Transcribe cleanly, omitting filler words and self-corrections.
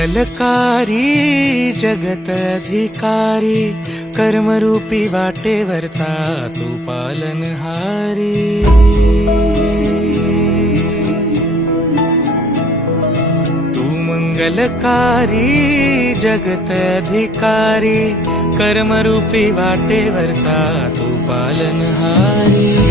मंगलकारी जगत अधिकारी, कर्मरूपी वाटेवरचा तू पालनहारी। तू मंगलकारी जगत अधिकारी, कर्मरूपी वाटेवरचा तू पालनहारी।